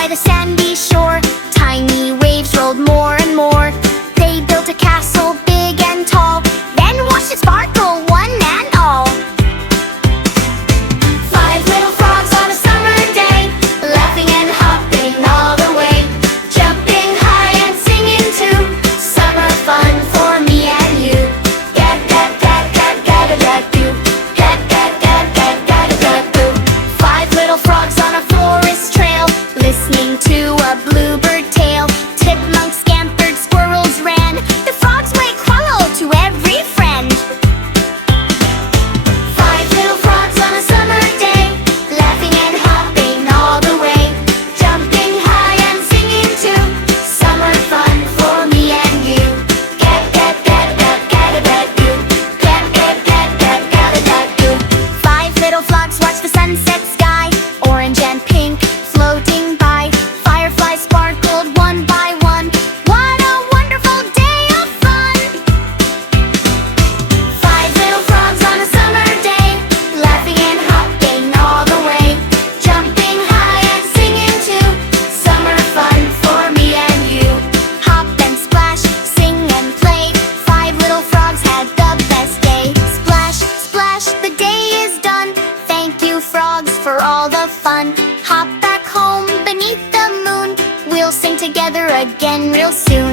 by the sandy shore. Tiny waves rolled more and more. They built a castle big and tall, then watched it sparkle one and all. Five little frogs on a summer day, laughing and hopping all the way, jumping high and singing too. Summer fun for me and you. Gat gat gat gat gat gat doo. Gat gat gat gat gat gat doo. Five little frogs on a forest trail, listening to a bluebird tale. Chipmunks scampered, squirrels ran. The frogs went hello to every friend. Five little frogs on a summer day, laughing and hopping all the way, jumping high and singing too. Summer fun for me and you. Gat gat gat gat gat gat doo. Gat gat gat gat gat gat doo. Five little frogs watch the sunset sky, orange and pink floating by. Fireflies sparkled one by one. What a wonderful day of fun! Five little frogs on a summer day, laughing and hopping all the way, jumping high and singing too. Summer fun for me and you. Hop and splash, sing and play. Five little frogs had the best day. Splash, splash, the day is done. Thank you, frogs, for all the fun. Hop back home beneath the moon. We'll sing together again real soon.